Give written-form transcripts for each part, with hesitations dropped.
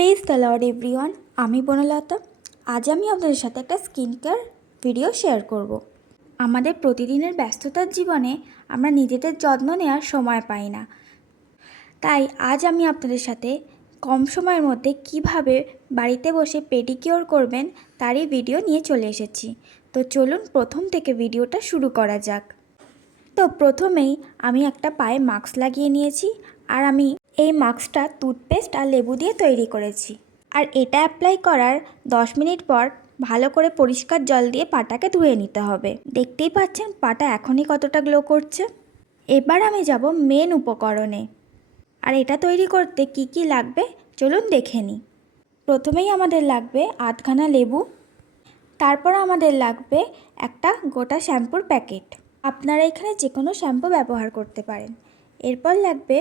Praise the Lord everyone. আমি বনলতা। আজ আমি আপনাদের সাথে একটা স্কিন কেয়ার ভিডিও শেয়ার করব। আমাদের প্রতিদিনের ব্যস্ততার জীবনে আমরা নিজেদের যত্ন নেওয়ার সময় পাই না, তাই আজ আমি আপনাদের সাথে কম সময়ের মধ্যে কিভাবে বাড়িতে বসে পেডিকিওর করবেন তারই ভিডিও নিয়ে চলে এসেছি। তো চলুন প্রথম থেকে ভিডিওটা শুরু করা যাক। তো প্রথমেই আমি একটা পায়ে মাস্ক লাগিয়ে নিয়েছি, আর আমি এই মাস্কটা টুথপেস্ট আর লেবু দিয়ে তৈরি করেছি। আর এটা অ্যাপ্লাই করার 10 মিনিট পর ভালো করে পরিষ্কার জল দিয়ে পাটাকে ধুয়ে নিতে হবে। দেখতেই পাচ্ছেন পাটা এখনই কতটা গ্লো করছে। এবার আমি যাব মেন উপকরণে। আর এটা তৈরি করতে কি কি লাগবে চলুন দেখে নিই। প্রথমেই আমাদের লাগবে আধখানা লেবু, তারপর আমাদের লাগবে একটা গোটা শ্যাম্পুর প্যাকেট। আপনারা এখানে যে কোনো শ্যাম্পু ব্যবহার করতে পারেন। এরপর লাগবে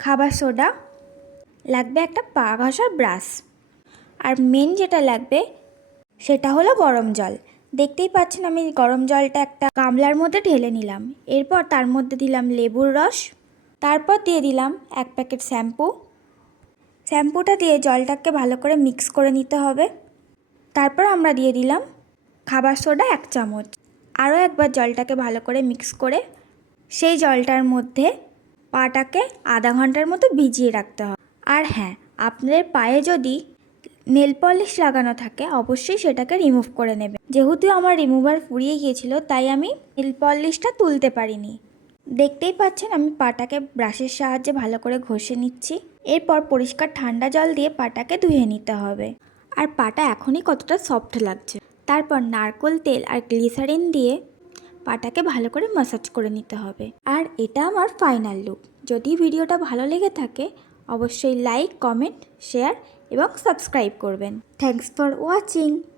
খাবার সোডা, লাগবে একটা পা ঘষার ব্রাশ, আর মেন যেটা লাগবে সেটা হলো গরম জল। দেখতেই পাচ্ছেন আমি গরম জলটা একটা গামলার মধ্যে ঢেলে নিলাম। এরপর তার মধ্যে দিলাম লেবুর রস, তারপর দিয়ে দিলাম 1 প্যাকেট শ্যাম্পু। শ্যাম্পুটা দিয়ে জলটাকে ভালো করে মিক্স করে নিতে হবে। তারপর আমরা দিয়ে দিলাম খাবার সোডা 1 চামচ। আরও একবার জলটাকে ভালো করে মিক্স করে সেই জলটার মধ্যে পাটাকে আধা ঘন্টার মতো ভিজিয়ে রাখতে হবে। আর হ্যাঁ, আপনাদের পায়ে যদি নেল পলিশ লাগানো থাকে অবশ্যই সেটাকে রিমুভ করে নেবেন। যেহেতু আমার রিমুভার ফুরিয়ে গিয়েছিল তাই আমি নেল পলিশটা তুলতে পারিনি। দেখতেই পাচ্ছেন আমি পাটাকে ব্রাশের সাহায্যে ভালো করে ঘষে নিচ্ছি। এরপর পরিষ্কার ঠান্ডা জল দিয়ে পাটাকে ধুয়ে নিতে হবে। আর পাটা এখনই কতটা সফট লাগছে। তারপর নারকেল তেল আর গ্লিসারিন দিয়ে পাটাকে ভালো করে ম্যাসাজ করে নিতে হবে। আর এটা আমার ফাইনাল লুক। যদি ভিডিওটা ভালো লেগে থাকে অবশ্যই লাইক, কমেন্ট, শেয়ার এবং সাবস্ক্রাইব করবেন। Thanks for watching.